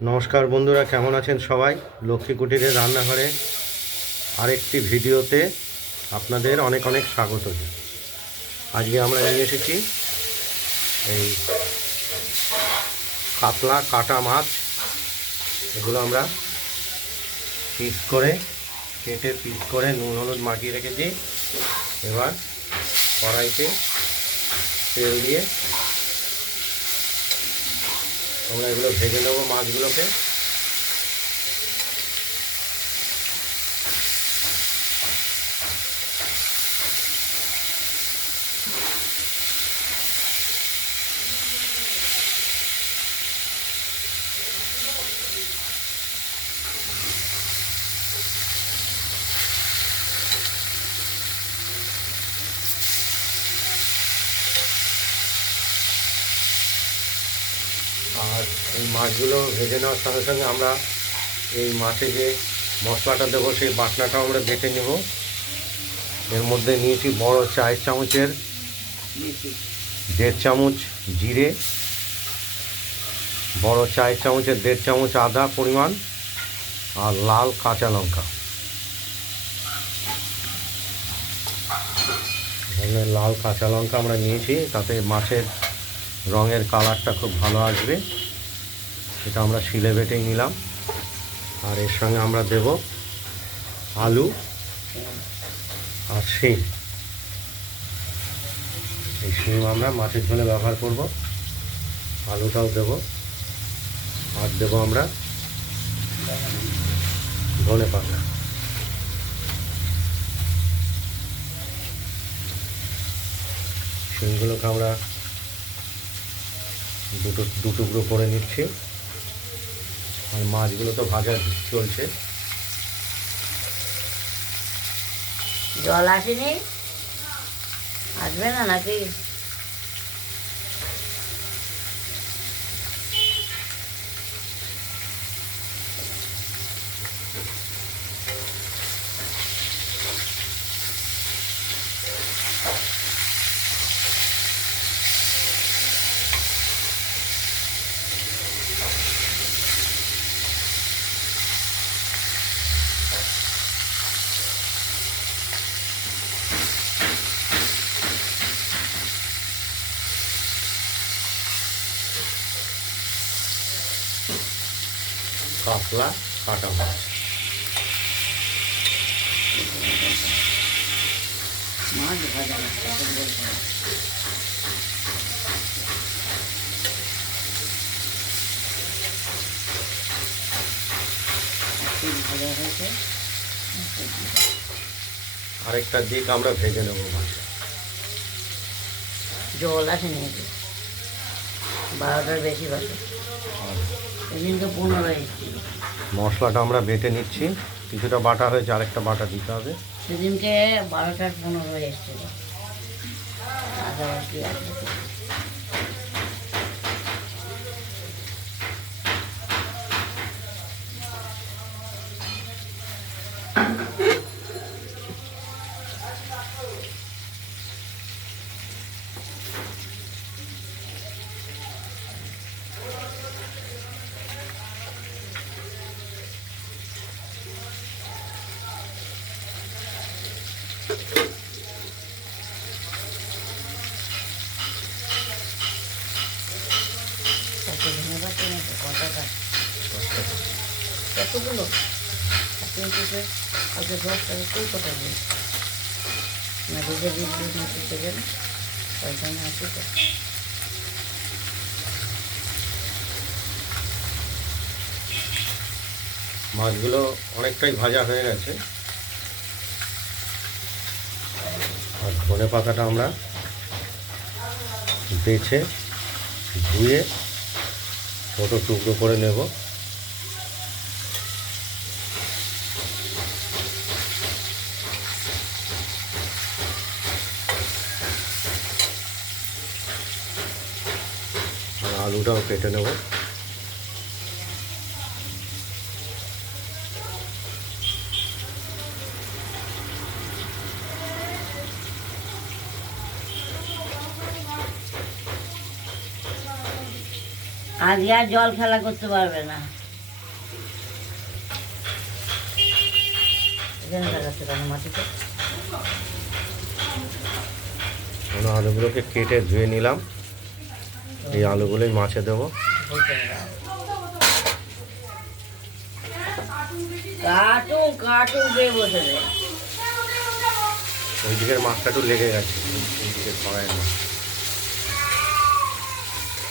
নমস্কার বন্ধুরা, কেমন আছেন সবাই? লক্ষ্মী কুটিরের রান্নাঘরে আরেকটি ভিডিওতে আপনাদের অনেক অনেক স্বাগত। আজকে আমরা নিয়ে এসেছি এই কাতলা কাটা মাছ। এগুলো আমরা পিস করে, কেটে পিস করে নুন, হলুদ মাখিয়ে রেখেছি। এবার কড়াইতে তেল দিয়ে আমরা এগুলো ভেজে নেব মাছগুলোকে। আর এই মাছগুলো ভেজে নেওয়ার সঙ্গে সঙ্গে আমরা এই মাছে যে মশলাটা দেবো, সেই বাটনাটাও আমরা বেটে নেব। এর মধ্যে নিয়েছি বড় চায়ের চামচের দেড় চামচ জিরে, বড় চায়ের চামচের দেড় চামচ আদা পরিমাণ আর লাল কাঁচা লঙ্কা। লাল কাঁচা লঙ্কা আমরা নিয়েছি, তাতে মাছের রঙের কালারটা খুব ভালো আসবে। এটা আমরা শিলে বেটেই নিলাম। আর এর সঙ্গে আমরা দেব আলু আর শিম। এই শিম আমরা মাছের ঝোলে ব্যবহার করব। আলুটাও দেব। আর দেব আমরা ধনে পাতা। শিমগুলোকে আমরা দুটো দু টুকরো করে নিচ্ছি। আর মাছগুলো তো ভাজা চলছে। জল আসেনি? আসবে না নাকি? কাতলা কাটা মাছ মাছ ভাজা মাছ তখন বলতে হবে। একটু ভাজা হয়েছে আরেকটা দিক আমরা ভেজে নেব মাছ জল আসেনি নাকি বারোটার বেশি এদিনকে মশলাটা আমরা বেটে নিচ্ছি। কিছুটা বাটা হয়েছে আরেকটা বাটা দিতে হবে। সেদিনকে বারোটার পনেরো এসেছিল। আদা বাটি আছে কত ধনে পাতা নাকি কটা গাছ কতগুলো কিছু আগে দশ টাকা কই কটা দিন না দুধে দিন দুধ না কিছু দেন পয়সা না তো। মাছগুলো অনেকটাই ভাজা হয়ে গেছে। আর ধনে পাতাটা আমরা বেছে, ধুয়ে ছোটো টুকরো করে নেব। আলুটাও কেটে নেব আজকে আর জল খেলা করতে পারবে না। আলুগুলোকে কেটে ধুয়ে নিলাম। এই আলুগুলোই মাছে দেবো। ওই দিকের মাছটা একটু লেগে গেছে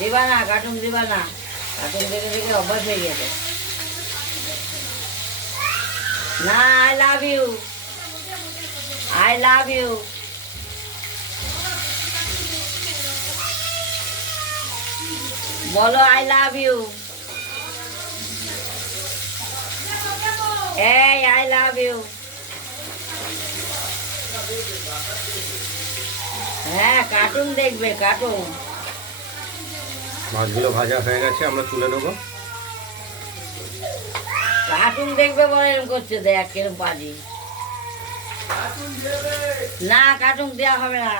দিবা না কার্টুন দিবা না। কার্টুন দেখে দেখে অভ্যাস হয়ে গেছে। না I love you I love you বলো আই লাভ ইউ এই আই লাভ ইউ হ্যাঁ কার্টুন দেখবে কার্টুন মাছগুলো ভাজা হয়ে গেছে আমরা তুলে নেব। কার্টুন দেখবে বলে এরকম করছে দেখ কিরম বাজি না কার্টুন দেওয়া হবে না।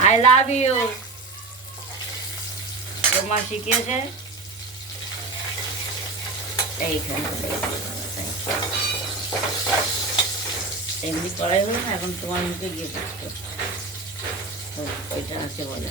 আই লাভ ইউ তোমার শিখিয়েছে। এইখানে এমনি করাই হলো না এখন তোমার মুখে গিয়ে ও, ওইটা আছে বলে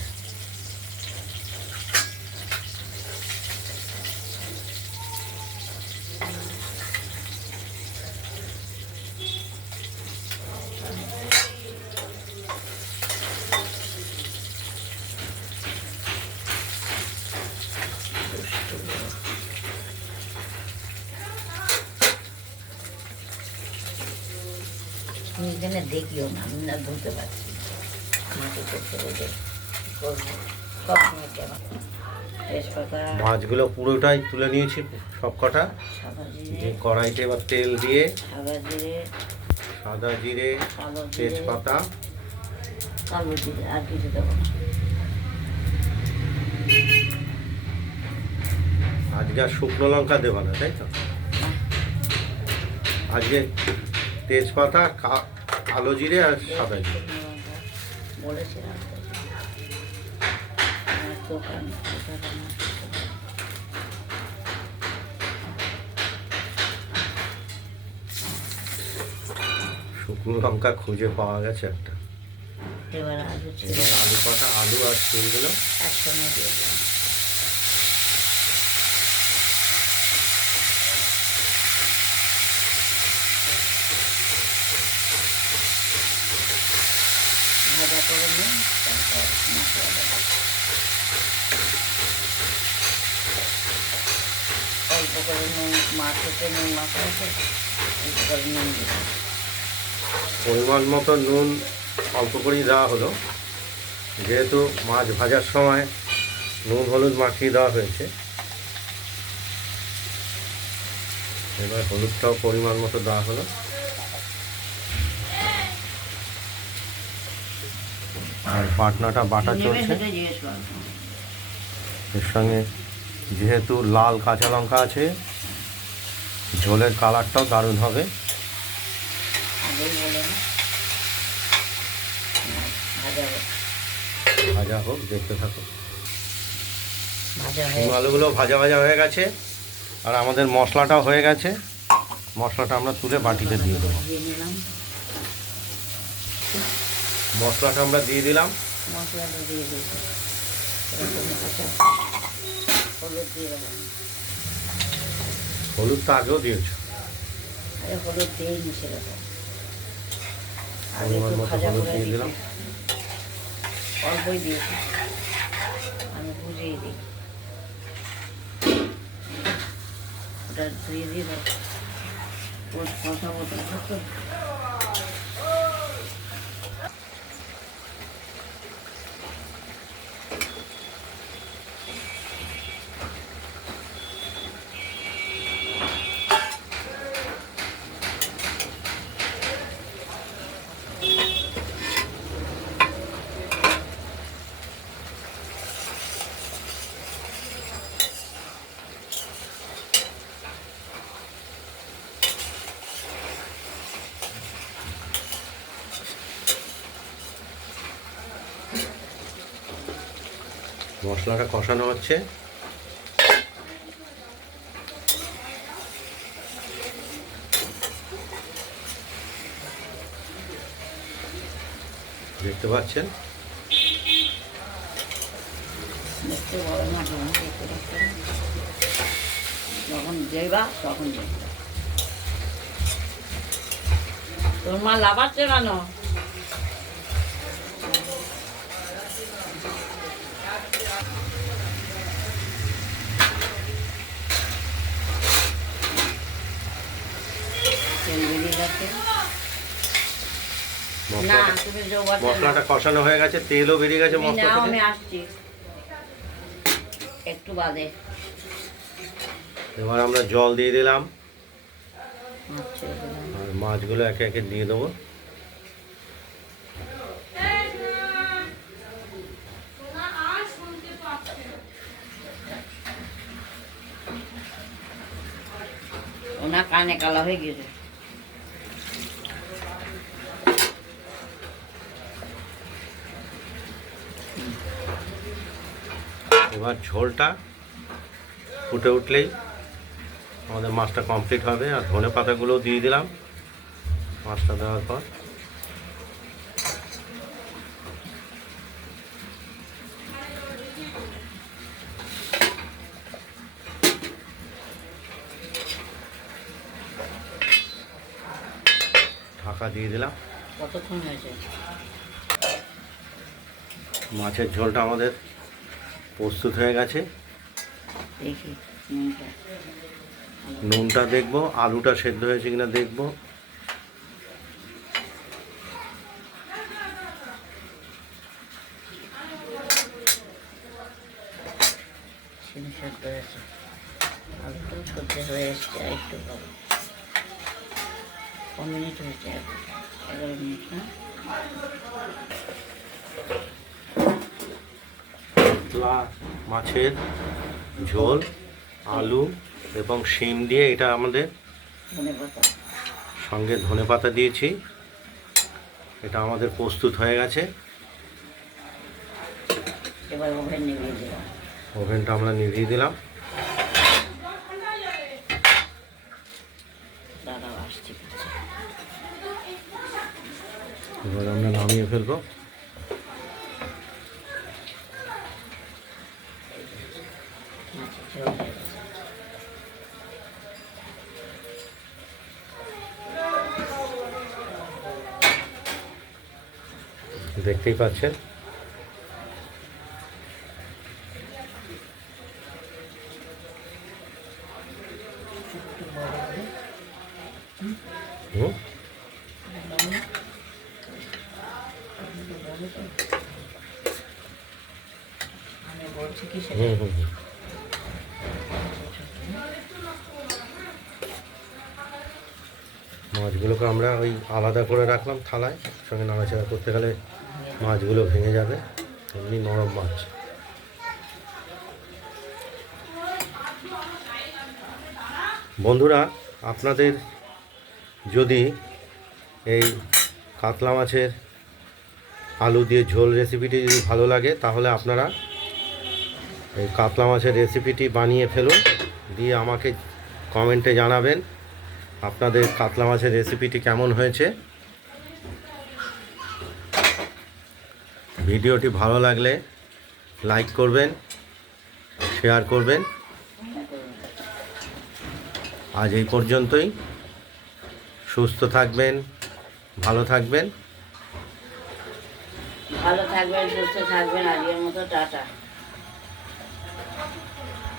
তুমি এখানে দেখিও না আমি না ধরতে পারছি। মাটি করতে করব? কেন মাছগুলো পুরোটাই তুলে নিয়েছি সব কটা। যে কড়াইতে এবার তেল দিয়ে সাদা জিরে। তেজপাতা। কালো আর কিছু দেবো আজকে আর শুকনো লঙ্কা দেবো না তাই তো? আজকে তেজপাতা কা- কালো জিরে আর সাদা জিরে। শুকনো লঙ্কা খুঁজে পাওয়া গেছে একটা। এবার আলু এবার আলু কটা আলু আর তেলগুলো একসঙ্গে দিয়ে দিলাম ভাজা করে নিন তারপর মশলা দেবো অল্প করে নুন মাছেতে নুন অল্প করে নুন পরিমাণ মতো নুন অল্প করেই দেওয়া হলো। যেহেতু মাছ ভাজার সময় নুন হলুদ মাখিয়ে দেওয়া হয়েছে এবার হলুদটাও পরিমাণ মতো দেওয়া হলো। আর বাটনাটা বাটা চলছে। এর সঙ্গে যেহেতু লাল কাঁচা লঙ্কা আছে ঝোলের কালারটাও দারুণ হবে। ভাজা হোক। দেখতে থাকো। শিম আলুগুলো ভাজা ভাজা হয়ে গেছে আর আমাদের মশলাটাও হয়ে গেছে। মশলাটা আমরা তুলে বাটিতে দিয়ে দেবো। মশলাটা আমরা দিয়ে দিলাম। মশলাটা দিয়ে কাঁচা হলুদ দিয়ে দিলাম হলুদটা আগেও দিয়েছ? আরে হলুদ দিয়েই মিশে দেবো পরিমাণ একটু ভাজা করে দিলাম। অল্পই দিয়েছি। আমি বুঝিয়ে দিই। ওটা ধুয়ে দিয়ে ওর কথা বলতে মশলাটা কষানো হচ্ছে। দেখতে পাচ্ছেন। যখন তখন তোর মা লাভাচ্ছে কেন? তেল বেরিয়ে গেছে। না মশলাটা তুমি মশলাটা কষানো হয়ে গেছে তেলও বেরিয়ে গেছে মশলা আমি আসছি। একটু বাদে। এবার আমরা জল দিয়ে দিলাম। আচ্ছা আর মাছগুলো একে একে দিয়ে দেবো। ওনার কানে কালা হয়ে গেছে এবার ঝোলটা ফুটে উঠলেই আমাদের মাছটা কমপ্লিট হবে। আর ধনে পাতাগুলোও দিয়ে দিলাম মাছটা দেওয়ার পর। ঢাকা দিয়ে দিলাম। কতক্ষণ হয়েছে? মাছের ঝোলটা আমাদের প্রস্তুত হয়ে গেছে। দেখি নুনটা। দেখব আলুটা সেদ্ধ হয়েছে কিনা দেখব। চিনি সেদ্ধ হয়েছে। হয়ে এসছে একটু ক মিনিট হয়েছে? এগারো মিনিট না? কাতলা মাছের ঝোল আলু এবং শিম দিয়ে এটা আমাদের সঙ্গে ধনে পাতা দিয়েছি। এটা আমাদের প্রস্তুত হয়ে গেছে। ওভেনটা আমরা নিভিয়ে দিলাম। এবার আমরা নামিয়ে ফেলব। দেখতেই পাচ্ছেন। হুম। হুম হুম। মাছগুলোকে আমরা ওই আলাদা করে রাখলাম থালায়। সঙ্গে নাড়াচাড়া করতে গেলে মাছগুলো ভেঙে যাবে, এমনি নরম মাছ। বন্ধুরা, আপনাদের যদি এই কাতলা মাছের আলু দিয়ে ঝোল রেসিপিটি যদি ভালো লাগে, তাহলে আপনারা এই কাতলা মাছের রেসিপিটি বানিয়ে ফেলুন, দিয়ে আমাকে কমেন্টে জানাবেন আপনাদের কাতলা মাছের রেসিপিটি কেমন হয়েছে। ভিডিওটি ভালো লাগলে লাইক করবেন, শেয়ার করবেন। আজ এই পর্যন্তই। সুস্থ থাকবেন, ভালো থাকবেন। ভালো থাকবেন, সুস্থ থাকবেন। আজকের মতো টাটা।